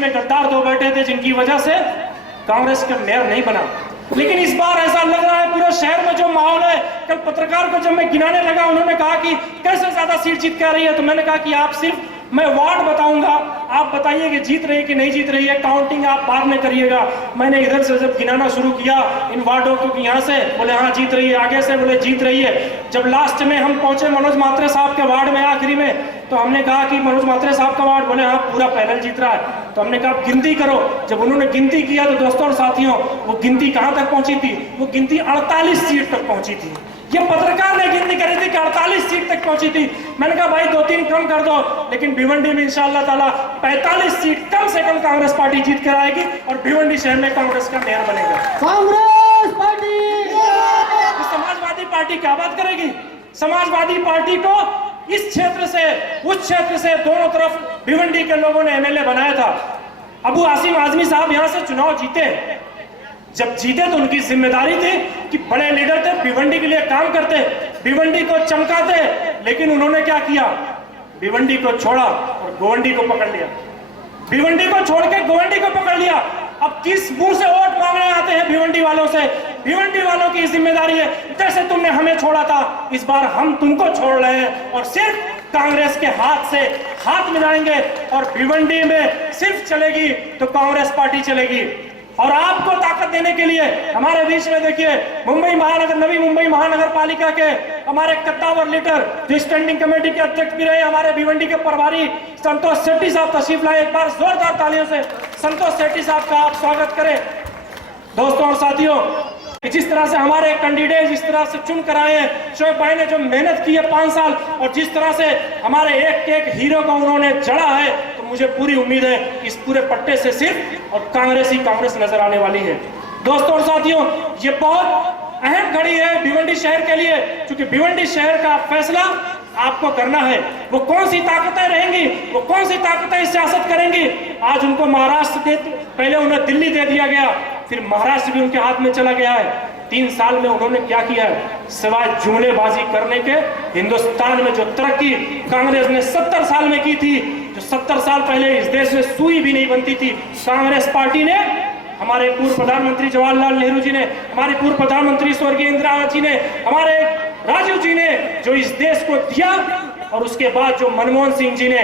में गद्दार दो बैठे थे जिनकी वजह से कांग्रेस का मेयर नहीं बना। लेकिन इस बार ऐसा लग रहा है पूरे शहर में जो माहौल है, कल पत्रकार को जब मैं गिनाने लगा उन्होंने कहा कि कैसे ज्यादा सीट जीत कर रही है, तो मैंने कहा कि आप सिर्फ मैं वार्ड बताऊंगा, आप बताइए कि जीत रही है कि नहीं जीत रही है, काउंटिंग आप बाद में करिएगा। मैंने इधर से जब गिनाना शुरू किया इन वार्डों को, यहाँ से बोले हाँ जीत रही है, आगे से बोले जीत रही है। जब लास्ट में हम पहुंचे मनोज म्हात्रे साहब के वार्ड में आखिरी में, तो हमने कहा कि मनोज म्हात्रे साहब का वार्ड, बोले हाँ पूरा पैनल जीत रहा है। तो हमने कहा गिनती करो। जब उन्होंने गिनती किया तो दोस्तों और साथियों वो गिनती कहां तक पहुंची थी? वो गिनती 48 सीट तक पहुंची थी। ये पत्रकार ने गिनती करी थी कि 48 सीट तक पहुंची थी। मैंने कहा भाई 2-3 कम कर दो, लेकिन भिवंडी में इंशाअल्लाह ताला 45 सीट कम से कम कांग्रेस पार्टी जीत कर आएगी और भिवंडी शहर में कांग्रेस का मेयर बनेगा। कांग्रेस पार्टी। तो समाजवादी पार्टी क्या बात करेगी? समाजवादी पार्टी को इस क्षेत्र से उस क्षेत्र से दोनों तरफ भिवंडी के लोगों ने एमएलए बनाया था। अबू आसिम आजमी साहब यहां से चुनाव जीते। जब जीते तो उनकी जिम्मेदारी थी कि बड़े लीडर थे, भिवंडी के लिए काम करते, भिवंडी को चमकाते। लेकिन उन्होंने क्या किया? भिवंडी को छोड़ा और गोवंडी को पकड़ लिया। भिवंडी को छोड़ के गोवंडी को पकड़ लिया। अब किस मुंह से वोट मांगने आते हैं भिवंडी वालों से? भिवंडी वालों की जिम्मेदारी है, जैसे तुमने हमें छोड़ा था इस बार हम तुमको छोड़ रहे हैं और सिर्फ कांग्रेस के हाथ से हाथ मिलाएंगे और भिवंडी में सिर्फ चलेगी तो कांग्रेस पार्टी चलेगी। और आपको ताकत देने के लिए हमारे बीच में देखिए नवी मुंबई महानगर पालिका के हमारे कद्दावर लीडर जो स्टैंडिंग कमेटी के अध्यक्ष भी रहे, हमारे भिवंडी के प्रभारी संतोष सेठी साहब तशरीफ लाए। एक बार जोरदार तालियों से संतोष सेठी साहब का आप स्वागत करें। दोस्तों और साथियों, जिस तरह से हमारे कैंडिडेट जिस तरह से चुन कर आए हैं, शोएब भाई ने जो मेहनत की है 5 साल और जिस तरह से हमारे एक हीरो को उन्होंने जड़ा है, तो मुझे पूरी उम्मीद है कि इस पूरे पट्टे से सिर्फ और कांग्रेस ही कांग्रेस नजर आने वाली है। दोस्तों और साथियों, ये बहुत अहम घड़ी है भिवंडी शहर के लिए, क्योंकि भिवंडी शहर का फैसला आपको करना है। वो कौन सी ताकतें रहेंगी, वो कौन सी ताकतें सियासत करेंगी। आज उनको महाराष्ट्र दे, पहले उन्हें दिल्ली दे दिया गया, फिर महाराष्ट्र भी उनके हाथ में चला गया है। 3 साल में उन्होंने क्या किया है? सिवाय जुमलेबाजी करने के हिंदुस्तान में जो तरक्की कांग्रेस ने 70 साल में की थी, जो 70 साल पहले इस देश में सुई भी नहीं बनती थी, कांग्रेस पार्टी ने, हमारे पूर्व प्रधानमंत्री जवाहरलाल नेहरू जी ने, हमारे पूर्व प्रधानमंत्री स्वर्गीय इंदिरा जी ने, हमारे राजीव जी ने जो इस देश को दिया और उसके बाद जो मनमोहन सिंह जी ने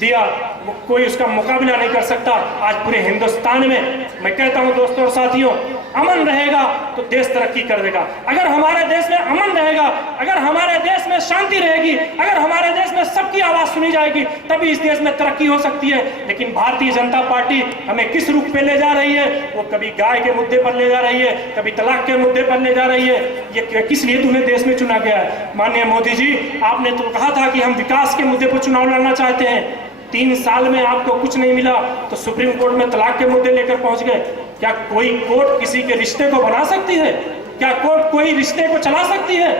दिया, वो कोई उसका मुकाबला नहीं कर सकता। आज पूरे हिंदुस्तान में मैं कहता हूं दोस्तों और साथियों, अमन रहेगा तो देश तरक्की कर देगा। अगर हमारे देश में अमन रहेगा, अगर हमारे देश में शांति रहेगी, अगर हमारे देश में सबकी आवाज सुनी जाएगी, तभी इस देश में तरक्की हो सकती है। लेकिन भारतीय जनता पार्टी हमें किस रूप पे ले जा रही है? वो कभी गाय के मुद्दे पर ले जा रही है, कभी तलाक के मुद्दे पर ले जा रही है। ये किस लिए तुम्हें देश में चुना गया है? माननीय मोदी जी, आपने तो कहा था कि हम विकास के मुद्दे पर चुनाव लड़ना चाहते हैं। 3 साल में आपको कुछ नहीं मिला तो सुप्रीम कोर्ट में तलाक के मुद्दे लेकर पहुंच गए। क्या कोई कोर्ट किसी के रिश्ते को बना सकती है? क्या कोर्ट कोई रिश्ते को चला सकती है?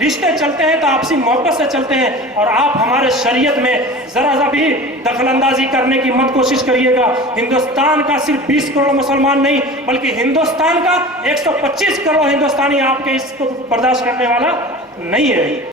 रिश्ते चलते हैं तो आपसी मोहब्बत से चलते हैं। और आप हमारे शरीयत में जरा सा भी दखलंदाजी करने की मत कोशिश करिएगा। हिंदुस्तान का सिर्फ 20 करोड़ मुसलमान नहीं, बल्कि हिंदुस्तान का 125 करोड़ हिंदुस्तानी आपके इसको बर्दाश्त करने वाला नहीं है।